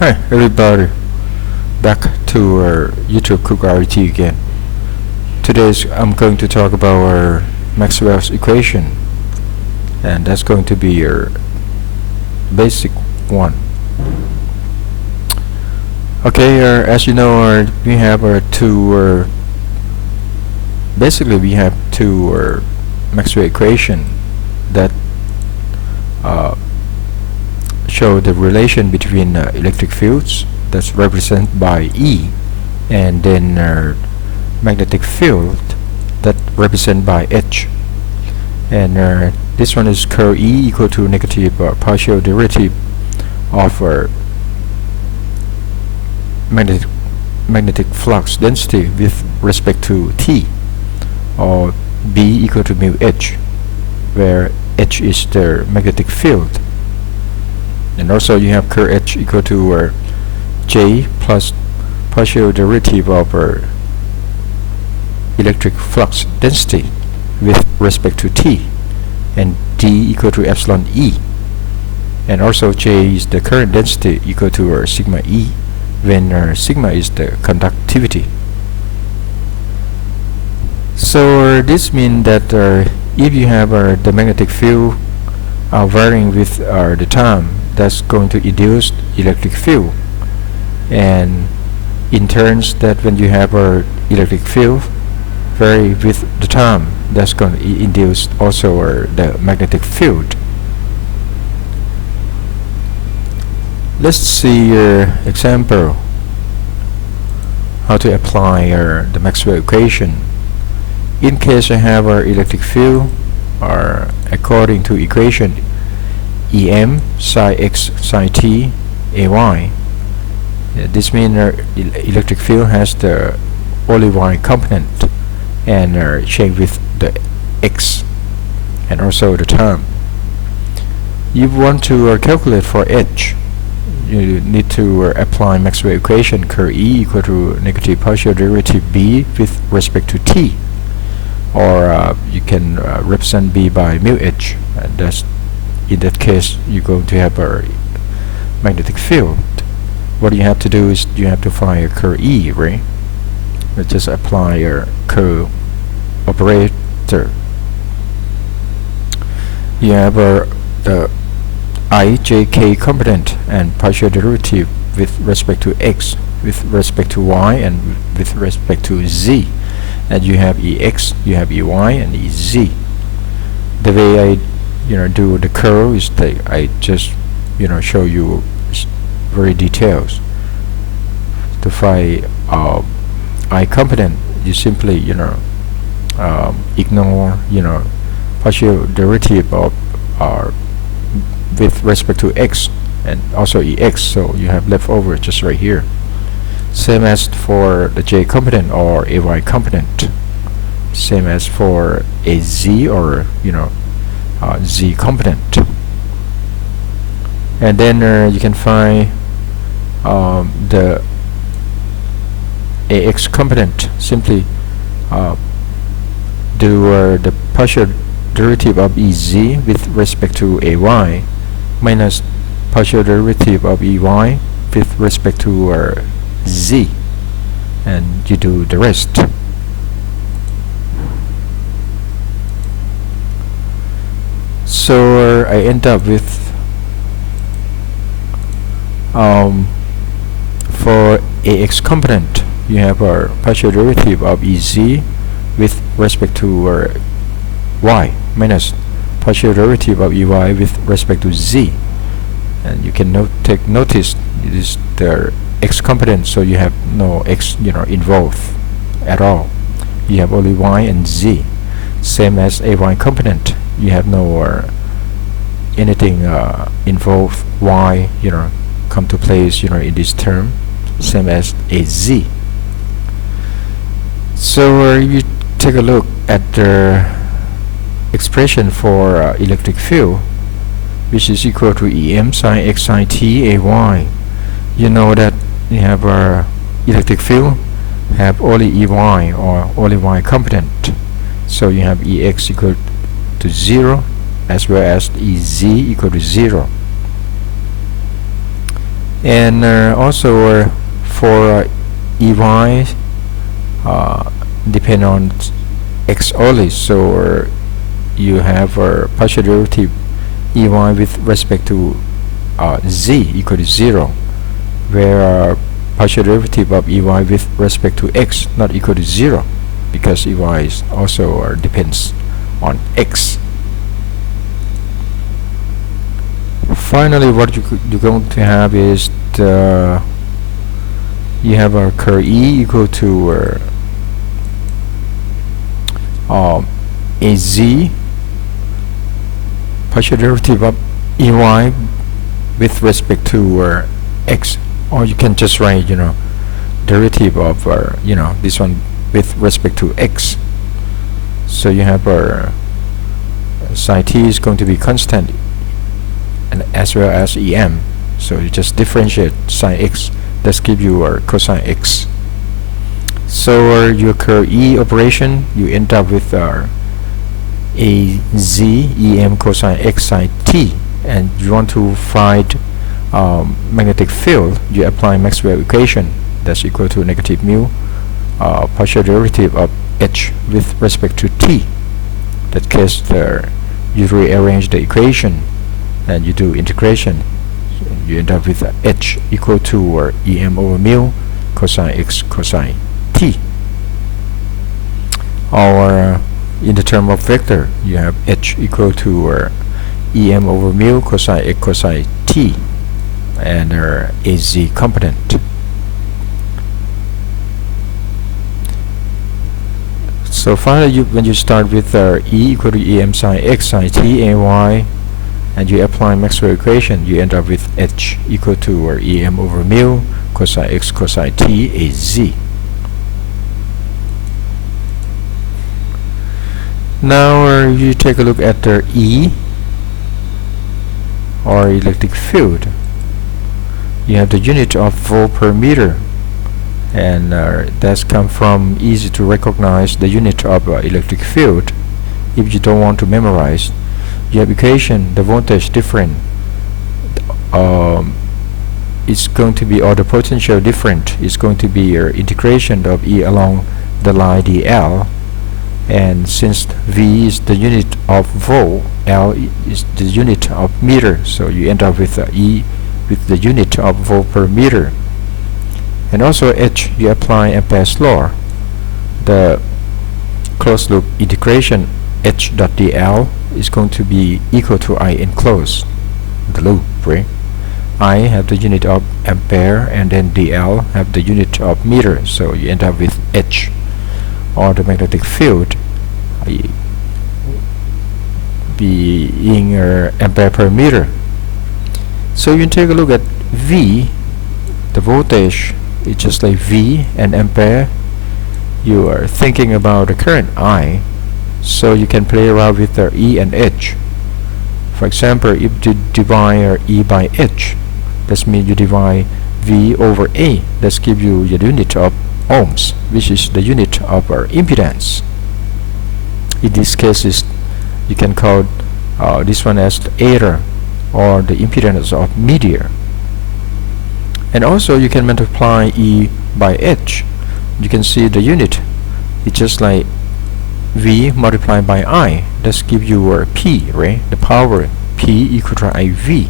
Hi everybody, back to our YouTube Cook RT again. Today I'm going to talk about our Maxwell's equation, and that's going to be your basic one. Okay, as you know, we have two Maxwell equation that show the relation between electric fields that's represented by E, and then magnetic field that represented by H. And this one is curl E equal to negative partial derivative of magnetic flux density with respect to T, or B equal to mu H, where H is the magnetic field. And also you have curl H equal to J plus partial derivative of electric flux density with respect to T, and D equal to epsilon E. And also J is the current density equal to sigma E, when sigma is the conductivity. So this means that if you have the magnetic field varying with the time, that's going to induce electric field, and in turns that when you have electric field vary with the time, that's going to induce also the magnetic field. Let's see example how to apply the Maxwell equation. In case I have electric field according to equation Em psi x psi t ay. This means electric field has the only y component and change with the x and also the time. You want to calculate for H, you need to apply Maxwell equation curl E equal to negative partial derivative B with respect to T, or you can represent B by mu H, and that's in that case you're going to have a magnetic field. What you have to do is you have to find a curl E, right? Let's just apply a curl operator. You have the I, J, K component and partial derivative with respect to X, with respect to Y, and with respect to Z. And you have EX, you have EY, and EZ. The way I do the curl is that I just show you very details. To find I component, you simply ignore partial derivative of with respect to X and also EX, so you have left over just right here. Same as for the J component or AY component, same as for a Z or Z component. And then you can find the AX component. Simply do the partial derivative of EZ with respect to AY minus partial derivative of EY with respect to Z, and you do the rest. So I end up with for AX component you have a partial derivative of EZ with respect to Y minus partial derivative of EY with respect to Z, and you can take notice it is the X component, so you have no X involved at all. You have only Y and Z. Same as AY component, you have no anything involved Y come to place in this term, same as AZ. So you take a look at the expression for electric field, which is equal to Em psi x psi t ay. You know that you have electric field have only EY or only Y component, so you have EX equal to 0 as well as EZ equal to 0. And also for EY depend on x only, so you have a partial derivative EY with respect to z equal to 0, where partial derivative of EY with respect to x not equal to 0, because EY is also depends on x. Finally, what you're going to have is you have a curve E equal to a z partial derivative of EY with respect to x, or you can just write derivative of this one with respect to x. So you have psi t is going to be constant, and as well as em, so you just differentiate sine x, that's give you cosine x. So your curve E operation, you end up with a z em cosine x sine t, and you want to find magnetic field, you apply Maxwell equation, that's equal to negative mu partial derivative of h with respect to t. That case you rearrange the equation and you do integration, you end up with h equal to em over mu cosine x cosine t. Or in the term of vector, you have h equal to em over mu cosine x cosine t, and a z component. So finally, when you start with E equal to em sine x sine t ay, and you apply Maxwell equation, you end up with h equal to em over mu cosine x cosine t az. Now you take a look at the E, or electric field. You have the unit of volt per meter, and that's come from easy to recognize the unit of electric field. If you don't want to memorize, you have equation, the voltage different it's going to be, or the potential different is going to be integration of E along the line dl, and since V is the unit of volt, L is the unit of meter, so you end up with E with the unit of volt per meter. And also H, you apply Ampere's law, the closed loop integration H dot dl is going to be equal to I enclosed, the loop, right? I have the unit of ampere, and then dl have the unit of meter, so you end up with H, or the magnetic field being ampere per meter. So you take a look at V, the voltage, it's just like V and ampere. You are thinking about the current I, so you can play around with the E and H. For example, if you divide E by H, that means you divide V over A, that's give you your unit of ohms, which is the unit of our impedance. In this case, you can call this one as the error, or the impedance of media. And also you can multiply E by H. You can see the unit, it's just like V multiplied by I, that's give you P, right? The power P equal to IV.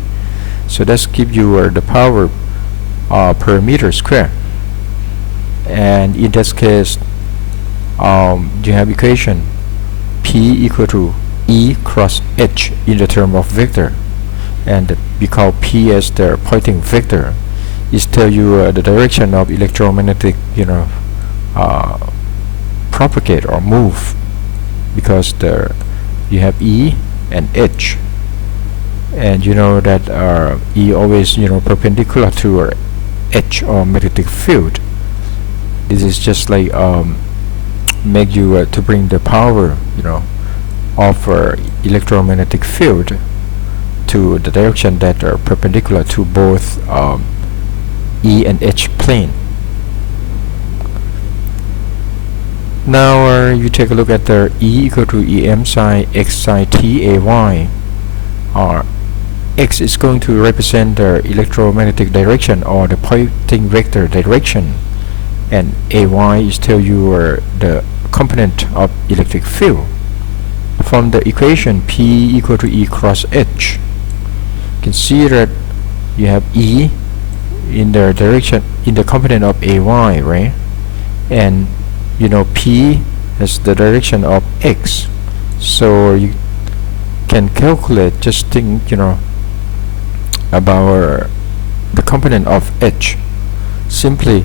So that's give you the power per meter square. And in this case, you have equation P equal to E cross H in the term of vector, and we call P as the pointing vector. It tells you the direction of electromagnetic propagate or move, because you have E and H, and you know that E always perpendicular to H, or magnetic field. This is just like make you to bring the power of electromagnetic field to the direction that are perpendicular to both E and H plane. Now you take a look at the E equal to em sine x sine t ay, X is going to represent the electromagnetic direction or the pointing vector direction, and AY is tell you the component of electric field. From the equation P equal to E cross H, you can see that you have E in the direction in the component of AY, right? And you know P has the direction of X, so you can calculate, just think, about the component of H. Simply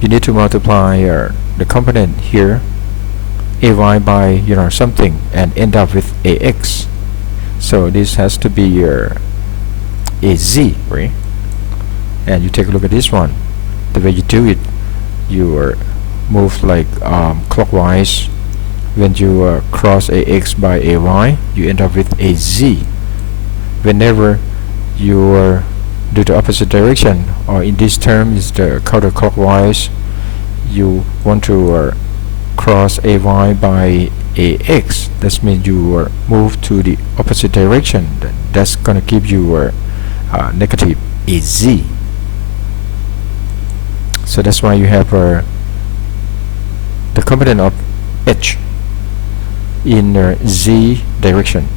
you need to multiply the component here AY by something and end up with AX. So this has to be AZ, right? And you take a look at this one. The way you do it, you move like clockwise. When you cross AX by AY, you end up with AZ. Whenever you do the opposite direction, or in this term is the counterclockwise, you want to cross AY by AX. That means you move to the opposite direction. That's gonna give you negative AZ. So that's why you have the component of H in Z direction.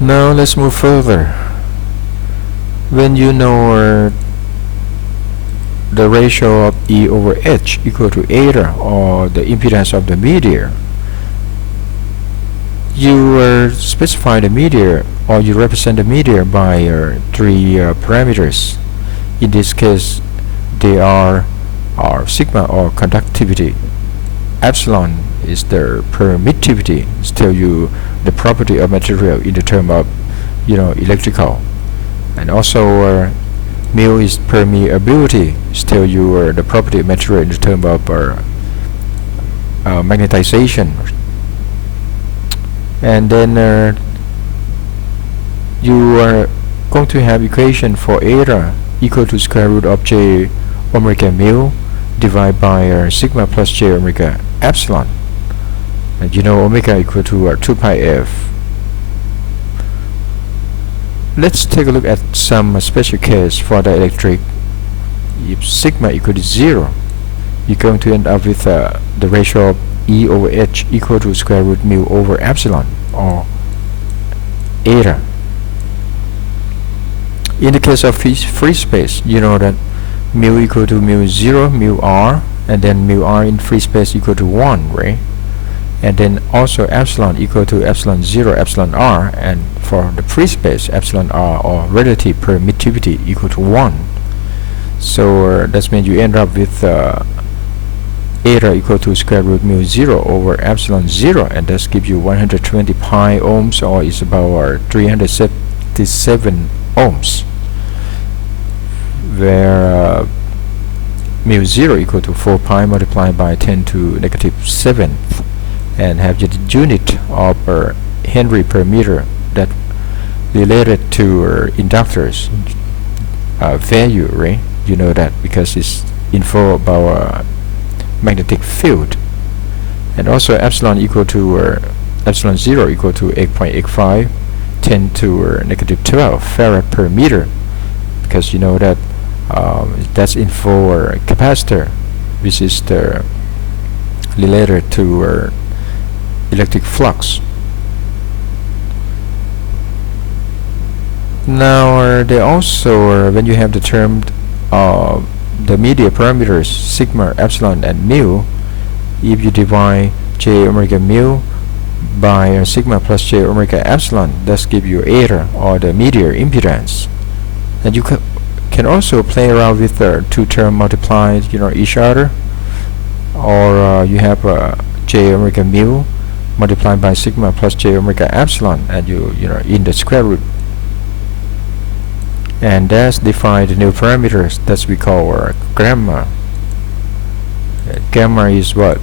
Now let's move further. When you know the ratio of E over H equal to eta, or the impedance of the media, you specify the media, or you represent the media by three parameters. In this case, they are sigma or conductivity, epsilon is the permittivity, is tell you the property of material in the term of electrical, and also mu is permeability, is tell you the property of material in the term of magnetization. And then you are going to have equation for eta equal to square root of j omega mu divided by sigma plus j omega epsilon, and omega equal to 2 pi f. Let's take a look at some special case for the electric. If sigma equal to 0, you're going to end up with the ratio of E over H equal to square root mu over epsilon, or eta. In the case of free space, you know that mu equal to mu 0, mu r, and then mu r in free space equal to 1, right? And then also epsilon equal to epsilon 0, epsilon r, and for the free space, epsilon r, or relative permittivity, equal to 1. So that means you end up with eta equal to square root mu 0 over epsilon 0, and that gives you 120 pi ohms, or is about 377 ohms, where mu 0 equal to 4 pi multiplied by 10 to negative 7th, and have the unit of Henry per meter that related to inductors value, right? You know that because it's info about magnetic field. And also epsilon equal to epsilon 0 equal to 8.85 10 to negative 12 farad per meter, because you know that that's info capacitor, which is the related to electric flux. Now they also when you have the term the media parameters sigma, epsilon, and mu, if you divide j omega mu by sigma plus j omega epsilon, that gives you eta, or the media impedance. And you can also play around with the two terms multiplied each other, or you have j omega mu multiplied by sigma plus j omega epsilon, and you in the square root, and that's define the new parameters that we call gamma. Gamma is what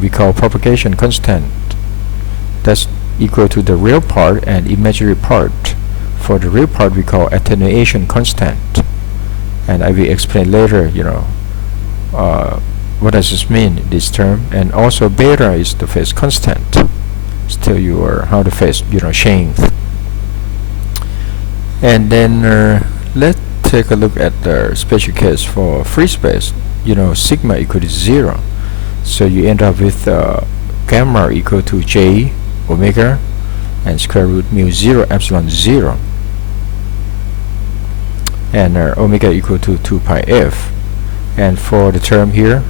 we call propagation constant. That's equal to the real part and imaginary part. For the real part we call attenuation constant, and I will explain later what does this mean, this term? And also beta is the phase constant. Tell you how the phase change. And then let's take a look at the special case for free space. Sigma equal to 0. So you end up with gamma equal to j omega and square root mu 0 epsilon 0, and omega equal to 2 pi f. And for the term here,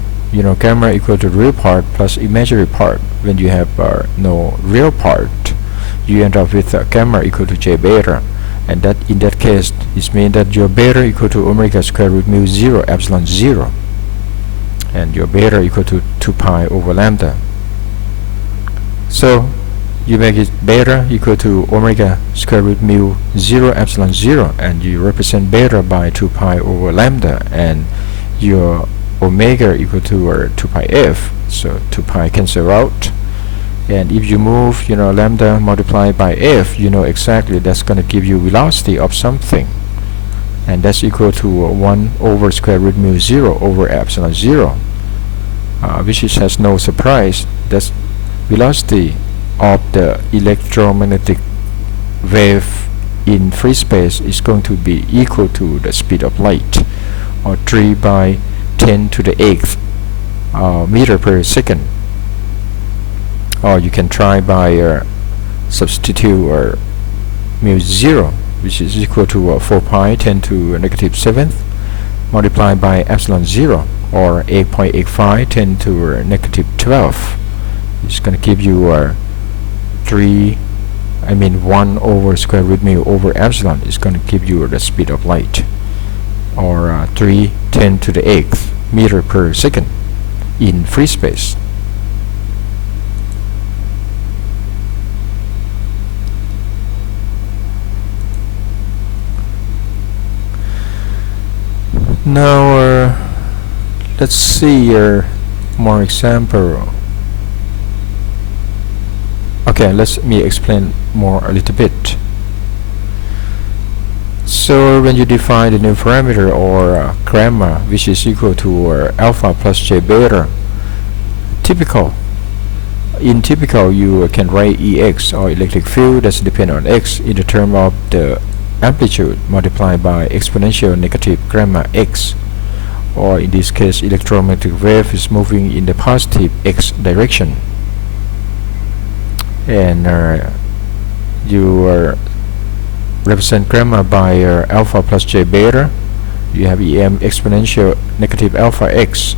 gamma equal to real part plus imaginary part. When you have no real part, you end up with gamma equal to j beta, and that in that case it means that your beta equal to omega square root mu 0 epsilon 0, and your beta equal to 2 pi over lambda. So you make it beta equal to omega square root mu 0 epsilon 0, and you represent beta by 2 pi over lambda, and your omega equal to 2 pi f. So 2 pi cancel out, and if you move lambda multiplied by f, exactly that's going to give you velocity of something, and that's equal to 1 over square root mu 0 over epsilon 0, which has no surprise. That's velocity of the electromagnetic wave in free space is going to be equal to the speed of light, or 3 by 10 to the 8th meter per second. Or you can try by substitute mu 0, which is equal to 4 pi 10 to negative 7th multiplied by epsilon 0, or 8.85 10 to negative 12. It's going to give you 1 over square root mu over epsilon is going to give you the speed of light, or 3 10 to the 8th meter per second in free space. Now let's see more example. Okay, let me explain more a little bit. So when you define the new parameter, or gamma, which is equal to alpha plus j beta, in typical you can write Ex, or electric field, that's depend on x, in the term of the amplitude multiplied by exponential negative gamma x, or in this case electromagnetic wave is moving in the positive x direction, and you represent gamma by alpha plus j beta. You have em exponential negative alpha x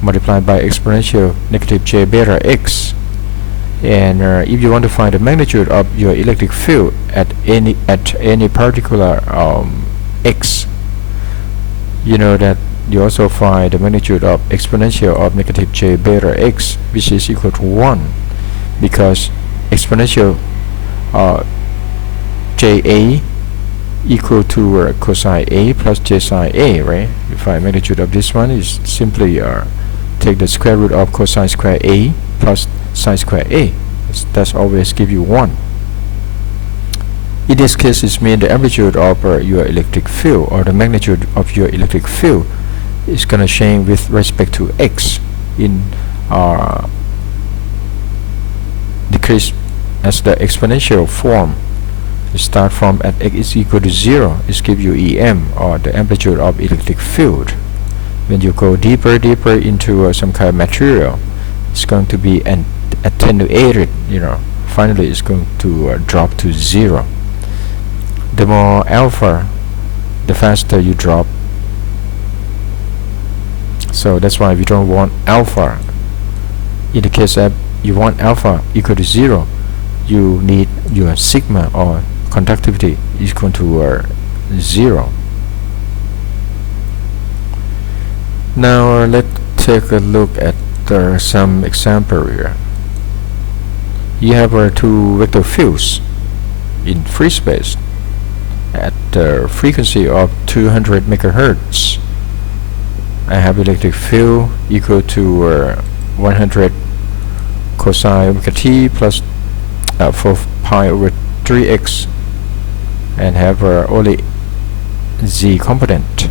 multiplied by exponential negative j beta x. And if you want to find the magnitude of your electric field at any particular x, that you also find the magnitude of exponential of negative j beta x, which is equal to 1, because exponential ja equal to cosine a plus j sine a, right? You find magnitude of this one is simply take the square root of cosine square a plus sine square a. That's always give you 1. In this case, it means the amplitude of your electric field, or the magnitude of your electric field, is going to change with respect to x in decrease as the exponential form. You start from at x is equal to 0, it gives you em, or the amplitude of electric field. When you go deeper into some kind of material, it's going to be attenuated, finally it's going to drop to 0. The more alpha, the faster you drop. So that's why we don't want alpha. In the case that you want alpha equal to 0, you need your sigma, or conductivity, equal to 0. Now let's take a look at some example here. You have two vector fields in free space at the frequency of 200 megahertz. I have electric field equal to 100 cosine omega t plus 4 pi over 3x, and have only z component.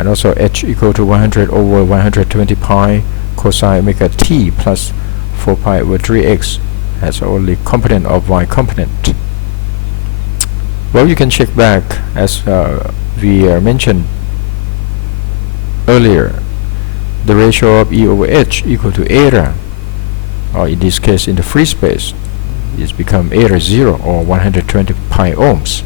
and also h equal to 100 over 120 pi cosine omega t plus 4 pi over 3x has only component of y component. Well, you can check back as we mentioned earlier, the ratio of E over H equal to eta, or in this case in the free space, is become eta 0 or 120 pi ohms.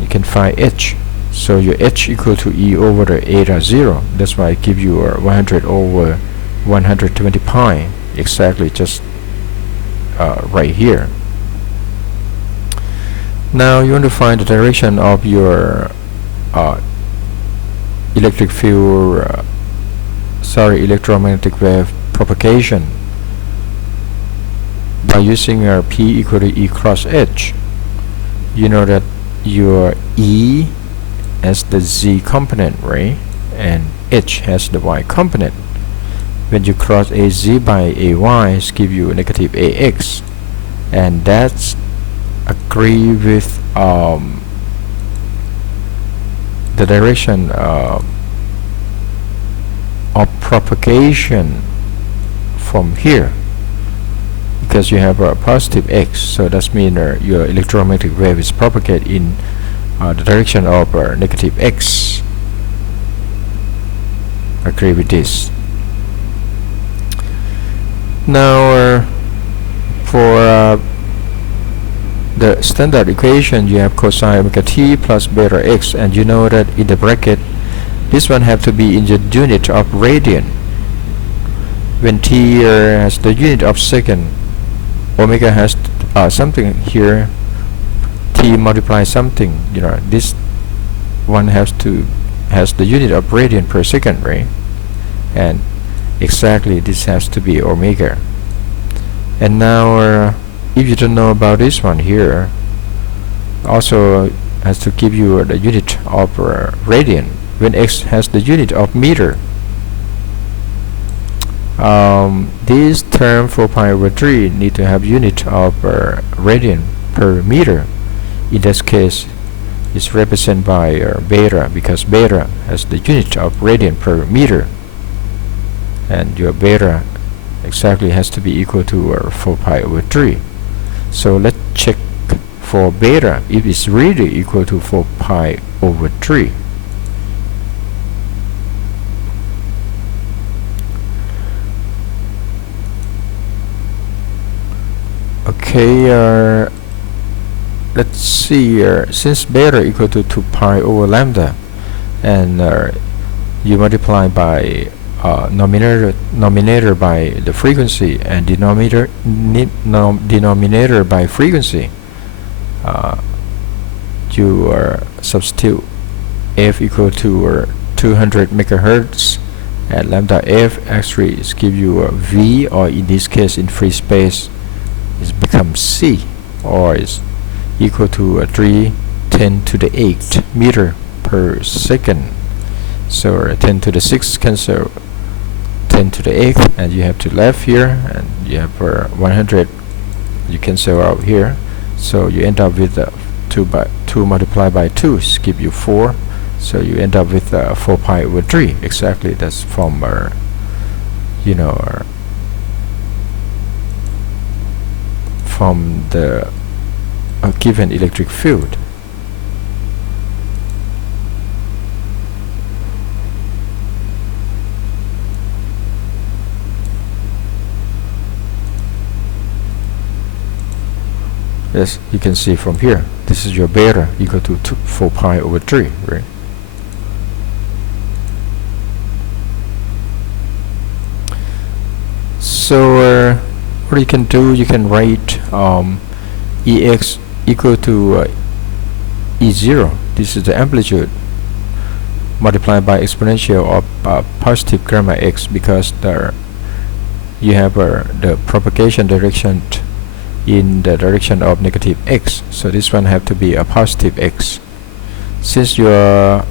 You can find H, so your H equal to E over the eta 0. That's why I give you 100 over 120 pi, exactly just right here. Now you want to find the direction of your electric field, electromagnetic wave propagation by using P equal to E cross H. You know that your E has the Z component, right? And H has the Y component. When you cross AZ by AY, it gives you negative AX, and that's agree with the direction of propagation from here, because you have a positive x, so that means your electromagnetic wave is propagated in the direction of negative x. Agree with this. Now for the standard equation, you have cosine omega t plus beta x, and you know that in the bracket this one have to be in the unit of radian. When t has the unit of second, omega has something here, t multiply something, you know, this one has the unit of radian per second, right? And exactly this has to be omega. And now if you don't know about this one here, also has to give you the unit of radian when x has the unit of meter. This term 4 pi over 3 need to have unit of radian per meter. In this case, it's represented by beta, because beta has the unit of radian per meter, and your beta exactly has to be equal to 4 pi over 3. So let's check for beta if it's really equal to 4 pi over 3. Okay, let's see, since beta equal to 2 pi over lambda, and you multiply by nominator by the frequency and denominator by frequency, you substitute f equal to 200 megahertz, and lambda f actually is give you a v, or in this case in free space is become c, or is equal to 310 to the 8 meter per second. So 10 to the 6 cancel 10 to the 8th, and you have to left here, and you have 100 you cancel out here, so you end up with 2 multiplied by 2 give you 4, so you end up with 4 pi over 3. Exactly, that's from you know, from the given electric field. Yes, you can see from here, this is your beta equal to 4 pi over 3, right? So what you can do, you can write Ex equal to E0. This is the amplitude multiplied by exponential of positive gamma x, because you have the propagation direction in the direction of negative x, so this one have to be a positive x. Since your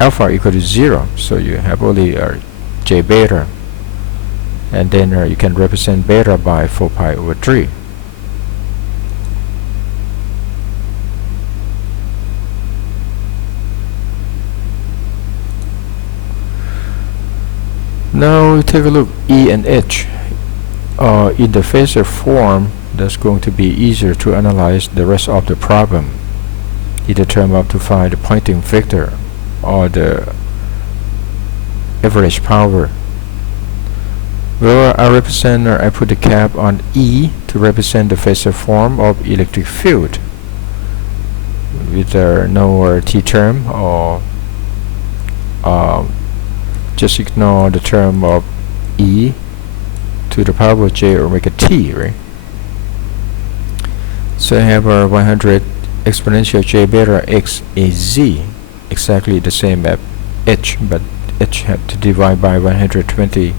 alpha equal to 0, so you have only j beta, and then you can represent beta by 4 pi over 3. Now take a look E and H. In the phasor form, that's going to be easier to analyze the rest of the problem. Either term up to find the pointing vector or the average power. Well, I put the cap on E to represent the phasor form of electric field with no T term, or just ignore the term of E to the power of j omega t, right? So I have 100 exponential j beta x a z, exactly the same as h, but h have to divide by 120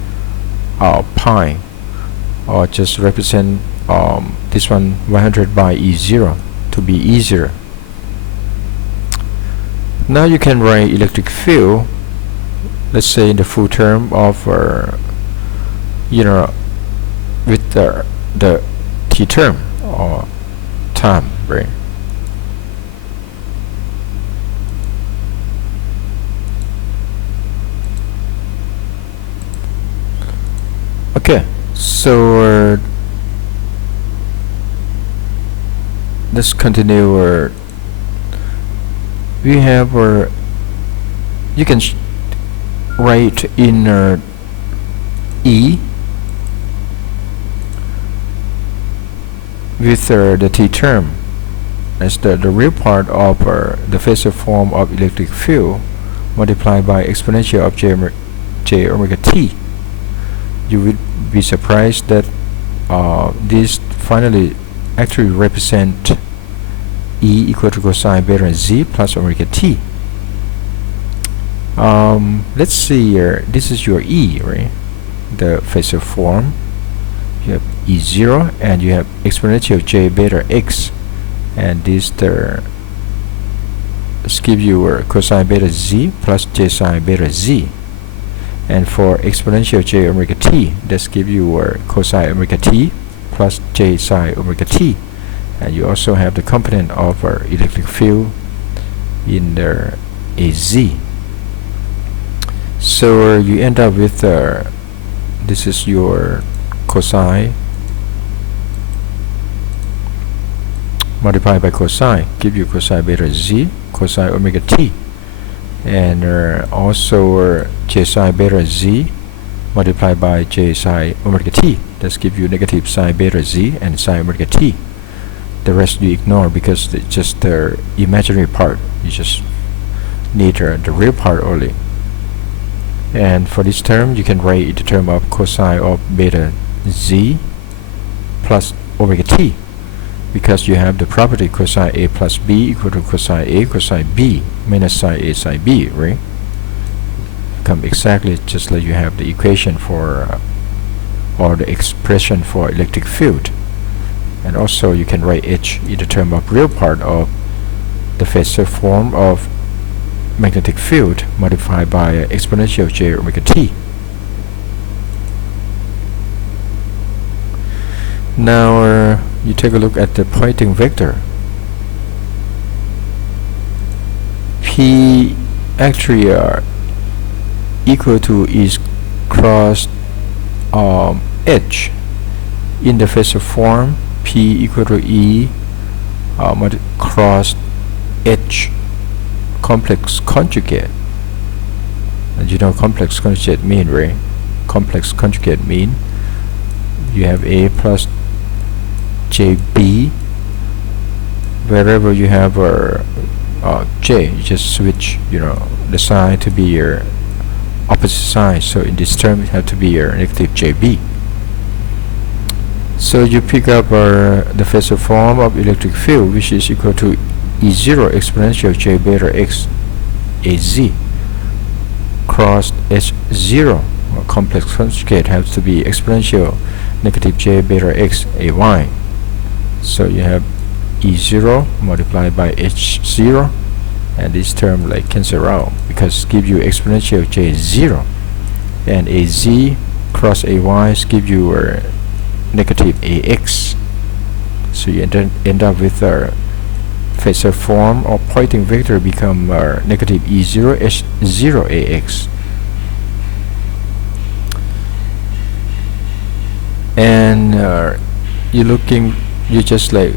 pi, or just represent this one 100 by E0 to be easier. Now you can write electric field, let's say in the full term of with the t term or time, right? Okay, so let's continue. We have you can write in E with the t term as the real part of the phasor form of electric field multiplied by exponential of j omega t. You will be surprised that this finally actually represent E equal to cosine beta z plus omega t. Let's see here. This is your E, right? The phasor form. You have E0 and you have exponential j beta x, and this give you cosine beta z plus j sine beta z. And for exponential j omega t, this give you cosine omega t plus j sine omega t. And you also have the component of electric field in the AZ. So you end up with this is your cosine multiplied by cosine, give you cosine beta z, cosine omega t, and also j sine beta z multiplied by j sine omega t. That's give you negative sine beta z and sine omega t. The rest you ignore because it's just the imaginary part. You just need the real part only. And for this term, you can write the term of cosine of beta z plus omega t, because you have the property cosine a plus b equal to cosine a cosine b minus sine a sine b, right? Come exactly just like you have the equation for or the expression for electric field. And also you can write h in the term of real part of the phasor form of magnetic field modified by exponential j omega t. Now you take a look at the pointing vector. P actually equal to is cross h in the phasor form. P equal to E cross H complex conjugate. And you know complex conjugate mean, right? Complex conjugate mean you have A plus JB. Wherever you have J, you just switch the sign to be your opposite sign. So in this term it have to be your negative JB. So you pick up the phasor form of electric field, which is equal to E0 exponential j beta x az cross H0. Complex conjugate has to be exponential negative j beta x ay. So you have E0 multiplied by H0, and this term like cancel out because give you exponential j0, and az cross ay give you negative ax. So you end up with phasor form or pointing vector become negative E0 H0 ax. and you just like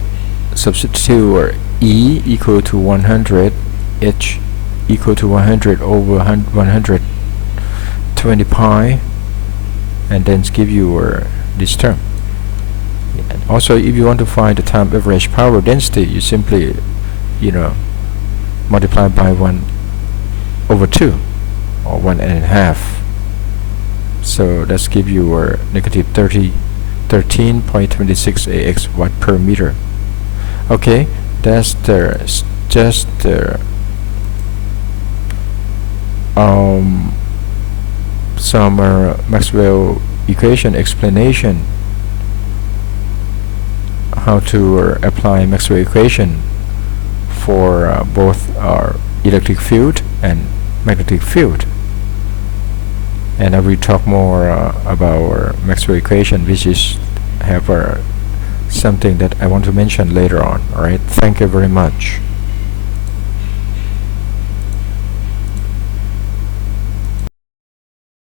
substitute E equal to 100, H equal to 100 over 120 pi, and then give you this term. And also, if you want to find the time average power density, you simply multiply by 1 over 2 or 1.5. So that's give you negative 13.26 AX watt per meter. Okay, that's just some Maxwell equation explanation, how to apply Maxwell equation for both electric field and magnetic field. And I will talk more about Maxwell equation, which is have something that I want to mention later on. Alright, thank you very much.